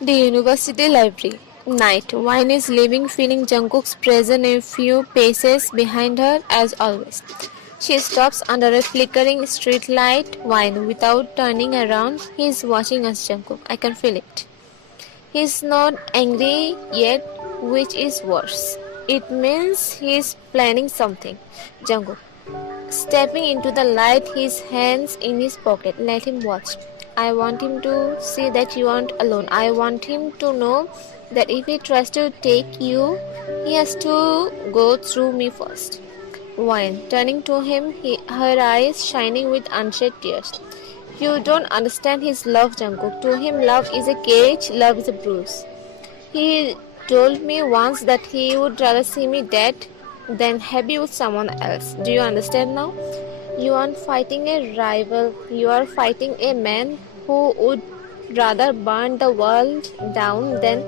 The university library. Night. Wine is leaving, feeling Jungkook's presence a few paces behind her, as always. She stops under a flickering street light. Wine, without turning around, he's watching us, Jungkook. I can feel it. He's not angry yet, which is worse. It means he's planning something. Jungkook. Stepping into the light, his hands in his pocket. Let him watch. I want him to see that you aren't alone. I want him to know that if he tries to take you, he has to go through me first. Wine. Turning to him, her eyes shining with unshed tears. You don't understand his love, Jungkook. To him, love is a cage, love is a bruise. He told me once that he would rather see me dead than happy with someone else. Do you understand now? You aren't fighting a rival. You are fighting a man who would rather burn the world down than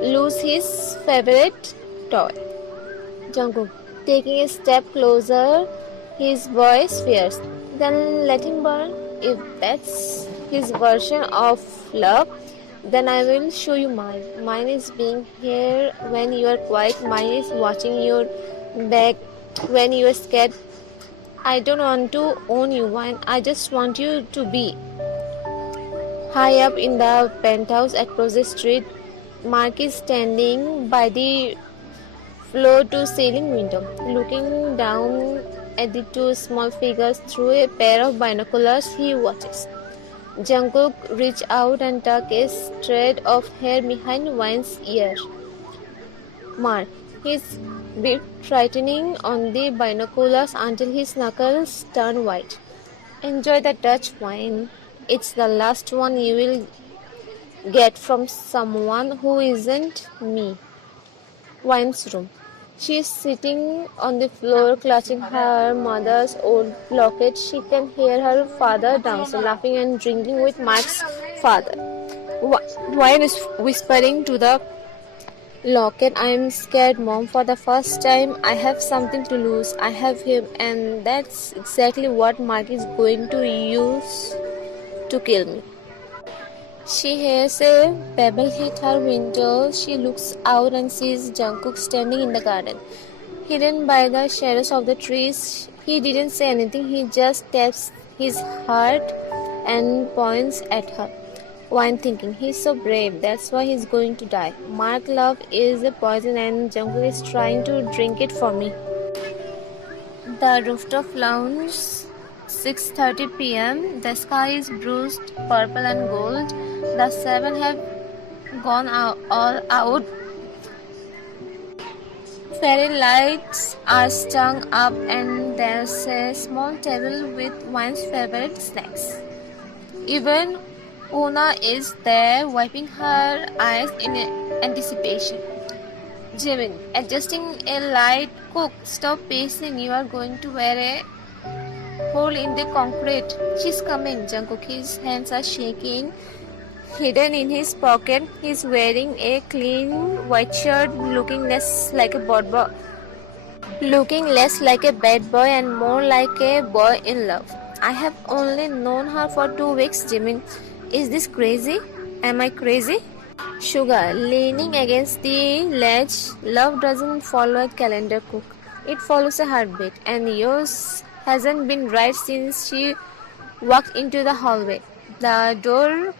lose his favorite toy. Jungkook, taking a step closer, his voice fierce. Then let him burn. If that's his version of love, then I will show you mine. Mine is being here when you are quiet. Mine is watching your back when you are scared. I don't want to own you, Wine. I just want you to be. High up in the penthouse across the street, Mark is standing by the floor-to-ceiling window, looking down at the two small figures through a pair of binoculars. He watches. Jungkook reach out and tuck a strand of hair behind Wine's ear. Mark, his bit tightening on the binoculars until his knuckles turn white. Enjoy the touch, Wine. It's the last one you will get from someone who isn't me. Wine's room. She is sitting on the floor clutching her mother's old locket. She can hear her father downstairs laughing and drinking with Mark's father. Wine is whispering to the locket, I'm scared, Mom. For the first time, I have something to lose. I have him, and that's exactly what Mark is going to use to kill me. She hears a pebble hit her window. She looks out and sees Jungkook standing in the garden, hidden by the shadows of the trees. He didn't say anything. He just taps his heart and points at her. Wine thinking, he's so brave. That's why he's going to die. Mark love is a poison and Jungkook is trying to drink it for me. The rooftop lounge. 6:30 p.m. The sky is bruised purple and gold. The seven have gone all out. Fairy lights are strung up and there's a small table with Wine's favorite snacks. Even Una is there wiping her eyes in anticipation. Jimin, adjusting a light. Cook, stop pacing. You are going to wear a hole in the concrete. She's coming, Jungkook. His hands are shaking. Hidden in his pocket, he's wearing a clean white shirt, looking less like a bad boy and more like a boy in love. I have only known her for 2 weeks, Jimin. Is this crazy? Am I crazy? Sugar, leaning against the ledge. Love doesn't follow a calendar, Cook. It follows a heartbeat, and yours hasn't been right since she walked into the hallway. The door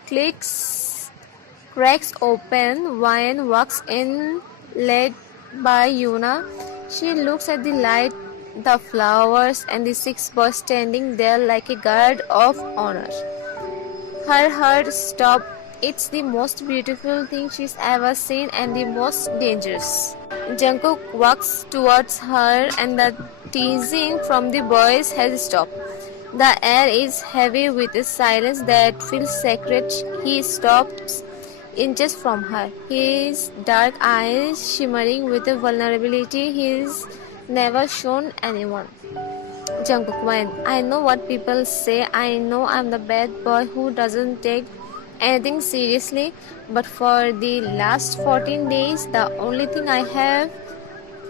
cracks open. Wine walks in, led by Yuna. She looks at the light, the flowers, and the 6 boys standing there like a guard of honor. Her heart stopped. It's the most beautiful thing she's ever seen and the most dangerous. Jungkook walks towards her and the teasing from the boys has stopped. The air is heavy with a silence that feels sacred. He stops inches from her, his dark eyes shimmering with a vulnerability he's never shown anyone. Jungkook, when I know what people say, I know I'm the bad boy who doesn't take anything seriously, but for the last 14 days, the only thing I have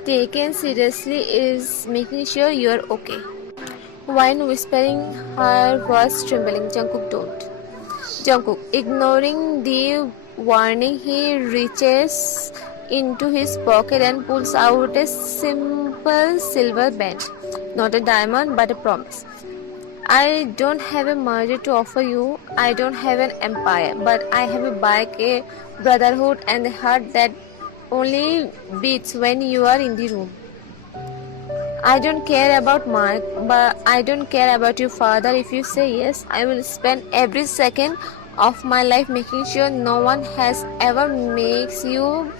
taken seriously is making sure you're okay. Wine whispering, her voice trembling. Jungkook, don't. Jungkook, ignoring the Warning, he reaches into his pocket and pulls out a simple silver band. Not a diamond, but a promise. I don't have a murder to offer you. I don't have an empire, but I have a bike, a brotherhood, and a heart that only beats when you are in the room. I don't care about Mark, but I don't care about your father. If you say yes, I will spend every second of my life making sure no one has ever makes you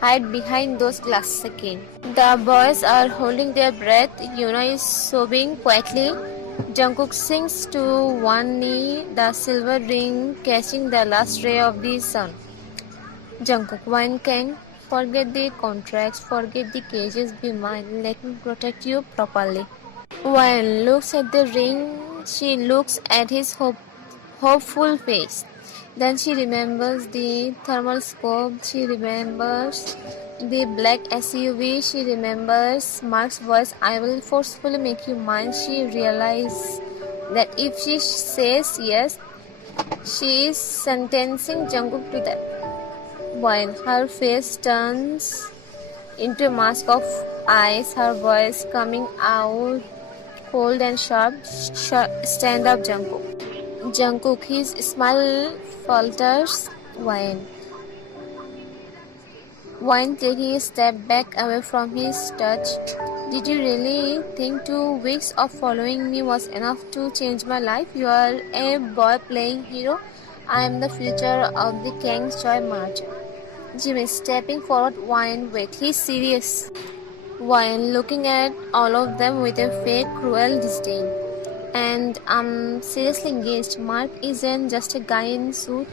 hide behind those glasses again. The boys are holding their breath. Yuna is sobbing quietly. Jungkook sinks to one knee, the silver ring catching the last ray of the sun. Jungkook, Wine King, forget the contracts, forget the cages, be mine. Let me protect you properly. Wine looks at the ring, she looks at his hopeful face. Then she remembers the thermal scope, she remembers the black SUV, she remembers Mark's voice, I will forcefully make you mine. She realizes that if she says yes, she is sentencing Jungkook to death. While her face turns into a mask of ice, her voice coming out cold and sharp. Stand up, Jungkook. Jungkook, his smile falters. Wine taking a step back away from his touch. Did you really think 2 weeks of following me was enough to change my life? You are a boy playing hero. I am the future of the King's Joy March. Jimmy stepping forward. Wine, wait, he's serious. Wine looking at all of them with a fake cruel disdain. And I'm seriously engaged. Mark isn't just a guy in a suit.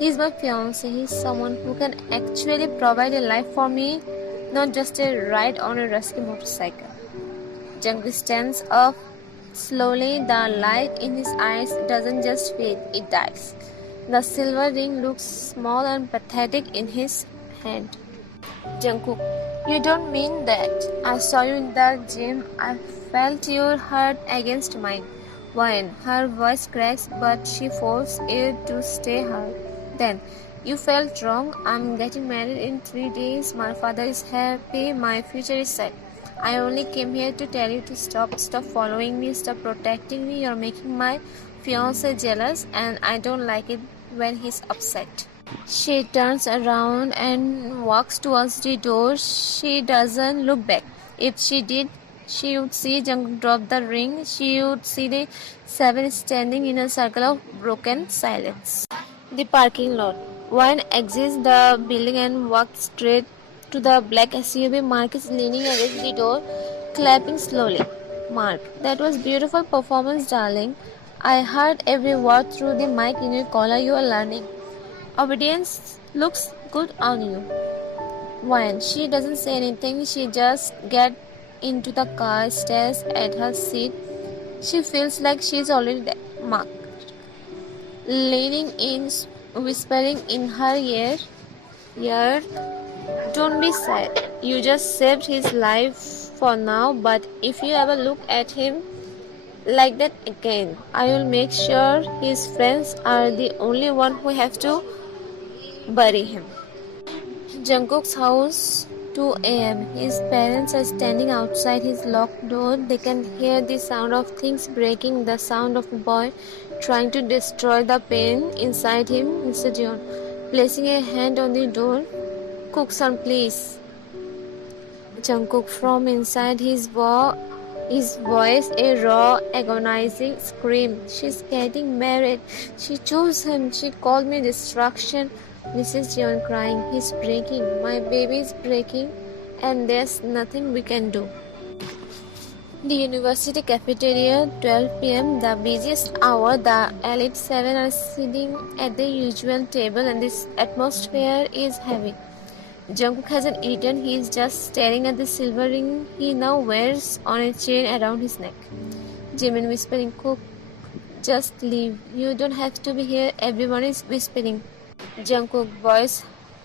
He's my fiancé. He's someone who can actually provide a life for me, not just a ride on a rusty motorcycle. Jungkook stands up slowly. The light in his eyes doesn't just fade, it dies. The silver ring looks small and pathetic in his hand. Jungkook, you don't mean that. I saw you in the gym. I felt your heart against mine. Wine, her voice cracks, but she forces it to stay hard. Then, you felt wrong. I'm getting married in 3 days. My father is happy. My future is set. I only came here to tell you to stop. Stop following me. Stop protecting me. You're making my fiancé jealous, and I don't like it when he's upset. She turns around and walks towards the door. She doesn't look back. If she did, she would see Jungkook drop the ring. She would see the seven standing in a circle of broken silence. The parking lot. Wine exits the building and walks straight to the black SUV. Mark is leaning against the door, clapping slowly. Mark, that was beautiful performance, darling. I heard every word through the mic in your collar. You are learning. Obedience looks good on you. Wine, she doesn't say anything. She just gets into the car, stares at her seat. She feels like she's already dead. Mark, leaning in, whispering in her ear, don't be sad. You just saved his life for now, but if you ever look at him like that again, I will make sure his friends are the only one who have to bury him. Jungkook's house, 2 a.m. His parents are standing outside his locked door. They can hear the sound of things breaking, the sound of a boy trying to destroy the pain inside him. Mr. Jeon, placing a hand on the door. Cook, son, please. Jungkook, from inside his voice a raw, agonizing scream. She's getting married. She chose him. She called me destruction. Mrs. Jeon crying. He's breaking. My baby is breaking, and there's nothing we can do. The university cafeteria, 12 p.m., the busiest hour. The elite 7 are sitting at the usual table, and this atmosphere is heavy. Jungkook hasn't eaten. He is just staring at the silver ring he now wears on a chain around his neck. Jimin whispering, Cook, just leave. You don't have to be here. Everyone is whispering. Jungkook voice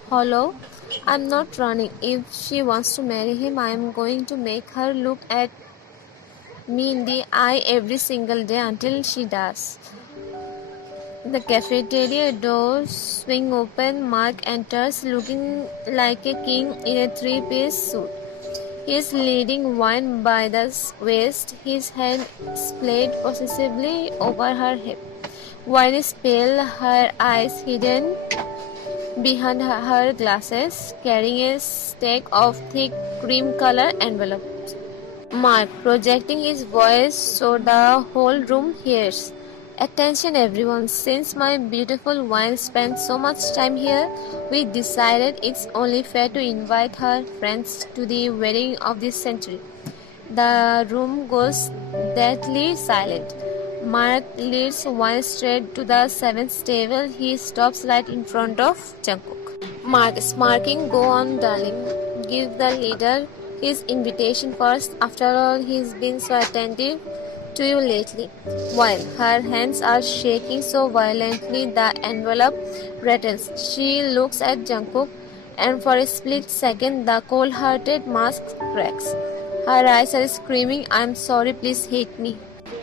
hollow. I'm not running. If she wants to marry him, I am going to make her look at me in the eye every single day until she does. The cafeteria doors swing open. Mark enters looking like a king in a three-piece suit. He is leading wine by the waist, his hand splayed possessively over her hip. Wine is pale, her eyes hidden behind her glasses, carrying a stack of thick cream-color envelopes. Mark, projecting his voice so the whole room hears. Attention everyone, since my beautiful wine spent so much time here, we decided it's only fair to invite her friends to the wedding of this century. The room goes deathly silent. Mark leads wine straight to the seventh table. He stops right in front of Jungkook. Mark, smirking, go on, darling. Give the leader his invitation first. After all, he's been so attentive to you lately. While her hands are shaking so violently the envelope rattles, she looks at Jungkook, and for a split second the cold-hearted mask cracks. Her eyes are screaming, I'm sorry, please hate me.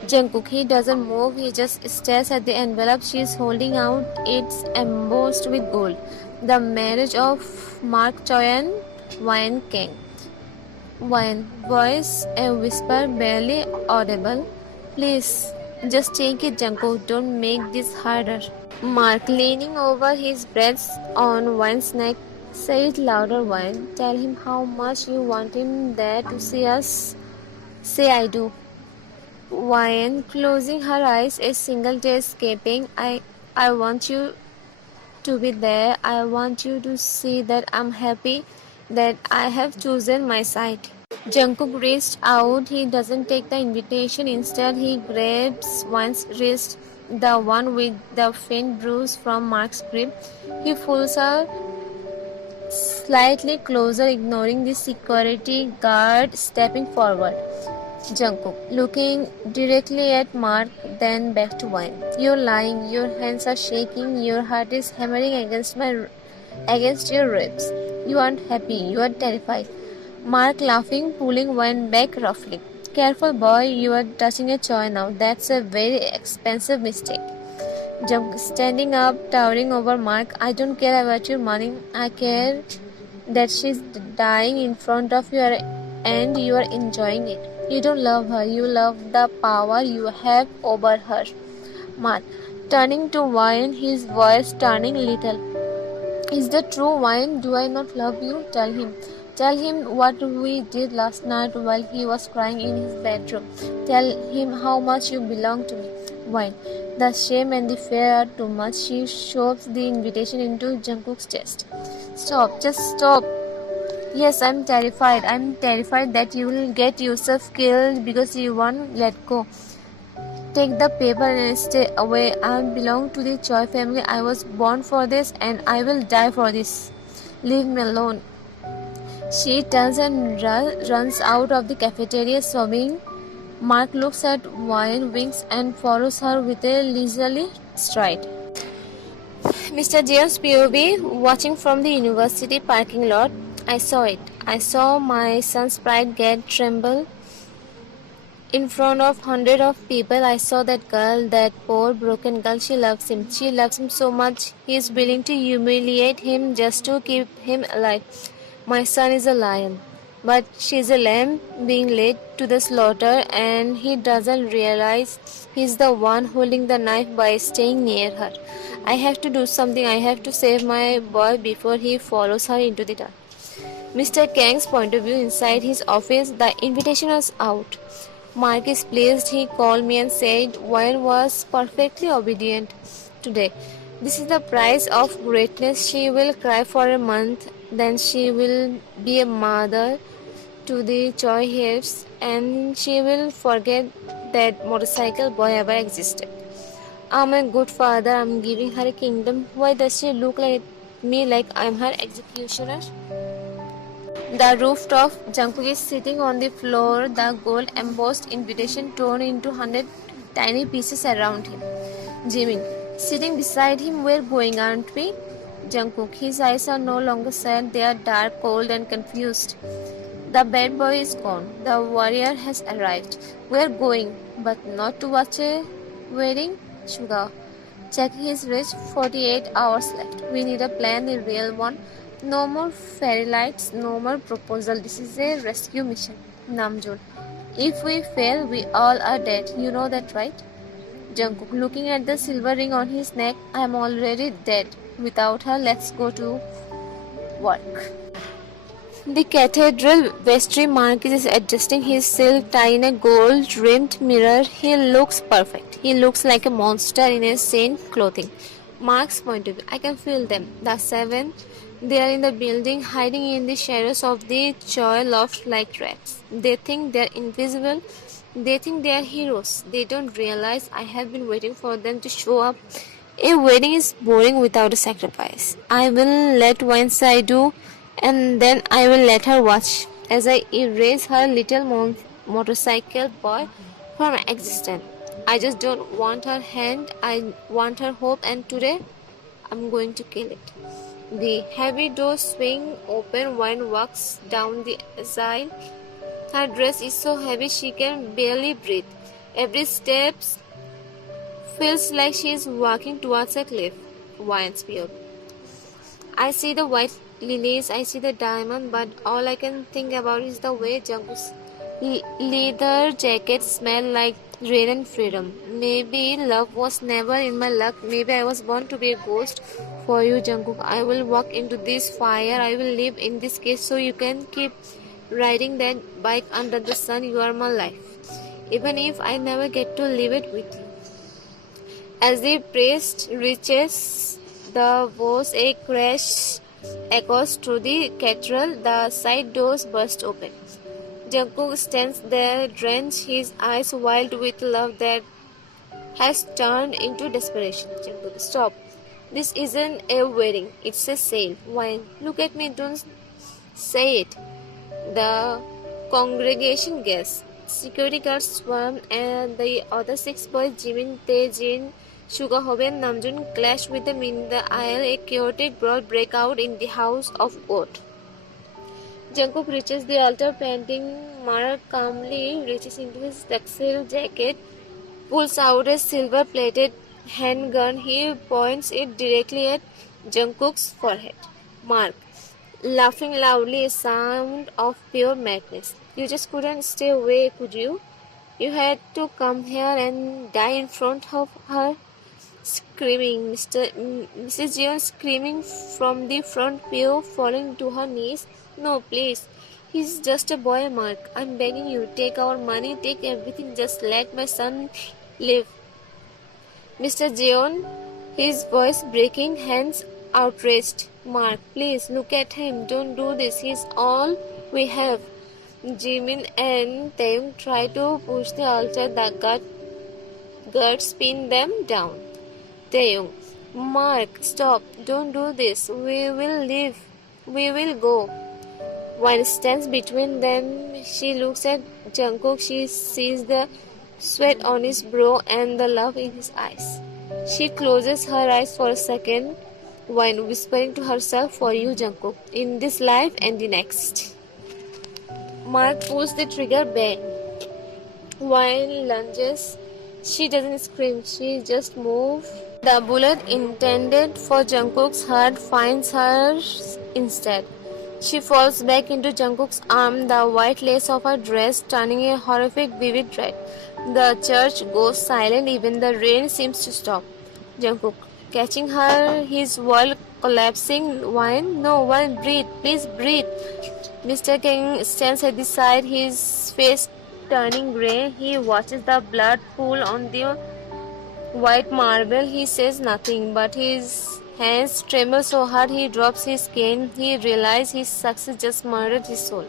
Jungkook, he doesn't move, he just stares at the envelope she is holding out. It's embossed with gold. The marriage of Mark Choyan, Wine King. Wine, voice a whisper barely audible. Please, just take it, Jungkook, don't make this harder. Mark, leaning over his breasts on Wine's neck, say it louder, Wine. Tell him how much you want him there to see us. Say I do. Wine, closing her eyes, a single tear escaping. I want you to be there. I want you to see that I'm happy, that I have chosen my side. Jungkook reached out. He doesn't take the invitation. Instead, he grabs Wine's wrist, the one with the faint bruise from Mark's grip. He pulls her slightly closer, ignoring the security guard stepping forward. Jungkook, looking directly at Mark, then back to Wine. You're lying. Your hands are shaking. Your heart is hammering against your ribs. You aren't happy. You are terrified. Mark laughing, pulling Wine back roughly. Careful, boy. You are touching a toy now. That's a very expensive mistake. Jungkook, standing up, towering over Mark. I don't care about your money. I care that she's dying in front of you and you are enjoying it. You don't love her, you love the power you have over her. Mark, turning to Wine, his voice turning little. Is that true, Wine? Do I not love you? Tell him. Tell him what we did last night while he was crying in his bedroom. Tell him how much you belong to me. Wine, the shame and the fear are too much. She shoves the invitation into Jungkook's chest. Stop, just stop. Yes, I'm terrified. I'm terrified that you will get yourself killed because you won't let go. Take the paper and stay away. I belong to the Choi family. I was born for this and I will die for this. Leave me alone. She turns and runs out of the cafeteria sobbing. Mark looks at Wine, winks and follows her with a leisurely stride. Mr. Jeon's POV, watching from the university parking lot. I saw it. I saw my son's pride get tremble in front of hundreds of people. I saw that girl, that poor broken girl. She loves him. She loves him so much. He is willing to humiliate him just to keep him alive. My son is a lion, but she is a lamb being led to the slaughter, and he doesn't realize he's the one holding the knife by staying near her. I have to do something. I have to save my boy before he follows her into the dark. Mr. Kang's point of view, inside his office, the invitation was out. Mark is pleased. He called me and said Wine was perfectly obedient today. This is the price of greatness. She will cry for a month, then she will be a mother to the Choi hairs, and she will forget that motorcycle boy ever existed. I'm a good father. I'm giving her a kingdom. Why does she look like me like I'm her executioner? The rooftop. Jungkook is sitting on the floor, the gold embossed invitation torn into 100 tiny pieces around him. Jimin, sitting beside him, we're going, aren't we? Jungkook, his eyes are no longer sad, they are dark, cold and confused. The bad boy is gone, the warrior has arrived. We're going, but not to watch a wedding, Suga. checking his wrist. 48 hours left. We need a plan, a real one. No more fairy lights, no more proposal. This is a rescue mission. Namjoon. If we fail, we all are dead. You know that, right? Jungkook, looking at the silver ring on his neck. I'm already dead. Without her, let's go to work. The cathedral vestry Mark is adjusting his silk tie in a gold-rimmed mirror. He looks perfect. He looks like a monster in a saint clothing. Mark's point of view. I can feel them. The seven. They are in the building, hiding in the shadows of the choir loft like rats. They think they're invisible. They think they are heroes. They don't realize I have been waiting for them to show up. A wedding is boring without a sacrifice. I will let Wednesday do, and then I will let her watch as I erase her little motorcycle boy from my existence. I just don't want her hand, I want her hope, and today I'm going to kill it. The heavy doors swing open. Wine walks down the aisle. Her dress is so heavy she can barely breathe. Every step feels like she is walking towards a cliff. Wine's pure. I see the white lilies, I see the diamond, but all I can think about is the way Jungkook's leather jacket smelled like rain and freedom. Maybe love was never in my luck. Maybe I was born to be a ghost for you, Jungkook. I will walk into this fire. I will live in this cage so you can keep riding that bike under the sun. You are my life, even if I never get to live it with you. As the priest reaches the voice, a crash echoes through the cathedral. The side doors burst open. Jungkook stands there, drenched, his eyes wild with love that has turned into desperation. Jungkook, stop. This isn't a wedding. It's a sale. Why? Look at me. Don't say it. The congregation gasps. Security guards swarm, and the other six boys, Jimin, Taejin, Suga Hobe, and Namjoon, clash with them in the aisle. A chaotic brawl breaks out in the house of God. Jungkook reaches the altar, panting. Mark calmly reaches into his tuxedo jacket, pulls out a silver-plated handgun. He points it directly at Jungkook's forehead. Mark, laughing loudly, a sound of pure madness. You just couldn't stay away, could you? You had to come here and die in front of her. Screaming, Mrs. Jeon screaming from the front pew, falling to her knees. No, please. He's just a boy, Mark. I'm begging you. Take our money, take everything. Just let my son live. Mr. Jeon, his voice breaking, hands outraised. Mark, please look at him. Don't do this. He's all we have. Jimin and Taeyong try to push the altar. The guards pin them down. Taeyong, Mark, stop. Don't do this. We will leave. We will go. One stands between them. She looks at Jungkook. She sees the sweat on his brow and the love in his eyes. She closes her eyes for a second, while whispering to herself, for you, Jungkook, in this life and the next. Mark pulls the trigger, bang. Wine lunges. She doesn't scream. She just moves. The bullet intended for Jungkook's heart finds her instead. She falls back into Jungkook's arm, the white lace of her dress turning a horrific vivid red. The church goes silent, even the rain seems to stop. Jungkook, catching her, his world collapsing. Wine, no, Wine, breathe, please breathe. Mr. King stands at the side, his face turning grey. He watches the blood pool on the white marble. He says nothing, but his hands tremble so hard he drops his cane. He realizes his success just murdered his soul.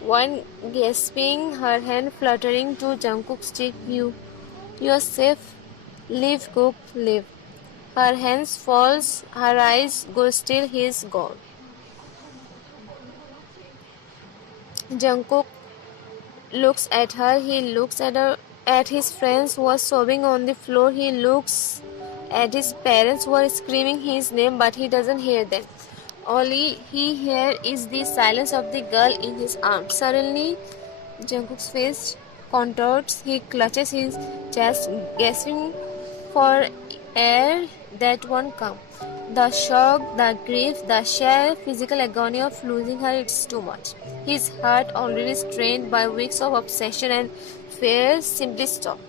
One gasping, her hand fluttering to Jungkook's cheek. You are safe. Live, Cook, live. Her hands falls, her eyes go still. He is gone. Jungkook looks at her. He looks at his friends who are sobbing on the floor. He looks at his parents who are screaming his name, but he doesn't hear them. All he hears is the silence of the girl in his arms. Suddenly, Jungkook's face contorts. He clutches his chest, gasping for air that won't come. The shock, the grief, the sheer physical agony of losing her, it's too much. His heart, already strained by weeks of obsession and fear, simply stopped.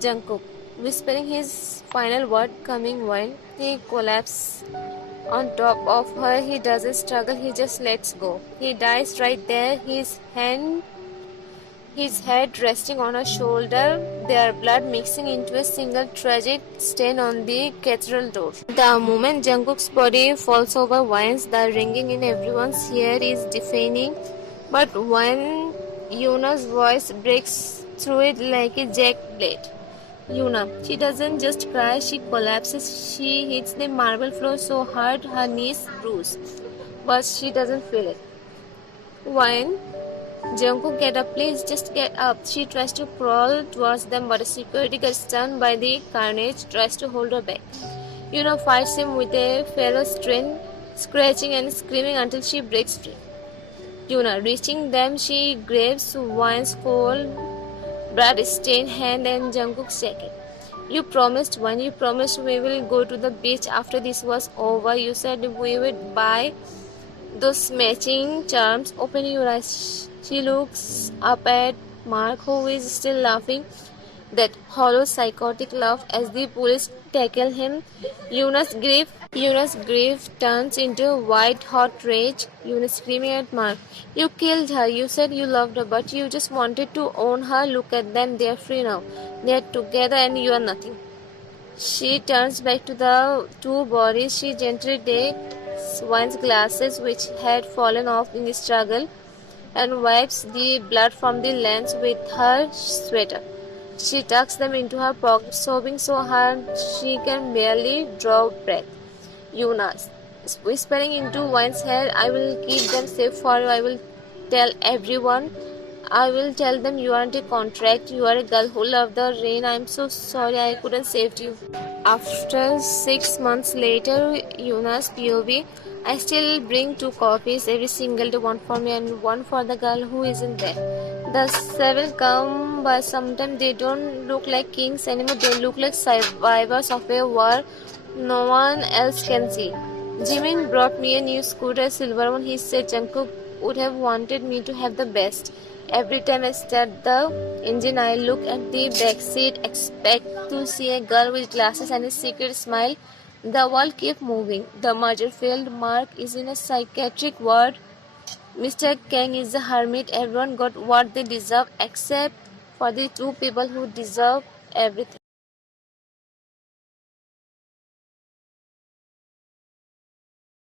Jungkook, whispering his final word coming when he collapses on top of her. He doesn't struggle, he just lets go. He dies right there, his head resting on her shoulder, their blood mixing into a single tragic stain on the cathedral door. The moment Jungkook's body falls over winds, the ringing in everyone's ear is deafening. But when Yuna's voice breaks through it like a jagged blade. Yuna, she doesn't just cry, she collapses. She hits the marble floor so hard her knees bruise. But she doesn't feel it. When Jungkook, get up, please, just get up. She tries to crawl towards them, but a security guard, stunned by the carnage, tries to hold her back. Yuna fights him with a ferocious strength, scratching and screaming until she breaks free. Yuna, reaching them, she grabs Wine's cold, blood-stained hand and Jungkook's jacket. You promised, Wine, you promised we will go to the beach after this was over. You said we would buy those matching charms. Open your eyes. She looks up at Mark, who is still laughing, that hollow psychotic laugh as the police tackle him. Yuna's grief turns into white-hot rage. Yuna screaming at Mark, you killed her. You said you loved her, but you just wanted to own her. Look at them. They are free now. They are together and you are nothing. She turns back to the two bodies. She gently takes Wine's glasses, which had fallen off in the struggle, and wipes the blood from the lens with her sweater. She tucks them into her pocket, sobbing so hard she can barely draw breath. Yuna, whispering into Wine's hair, I will keep them safe for you. I will tell everyone. I will tell them you aren't a contract. You are a girl who loved the rain. I am so sorry I couldn't save you. After 6 months later, Yuna's POV, I still bring 2 copies every single day, one for me and one for the girl who isn't there. The 7 come, but sometimes they don't look like kings anymore. They look like survivors of a war no one else can see. Jimin brought me a new scooter, a silver one. He said Jungkook would have wanted me to have the best. Every time I start the engine, I look at the back seat, expect to see a girl with glasses and a secret smile. The world keeps moving. The merger failed. Mark is in a psychiatric ward. Mr. Kang is a hermit. Everyone got what they deserve except for the 2 people who deserve everything.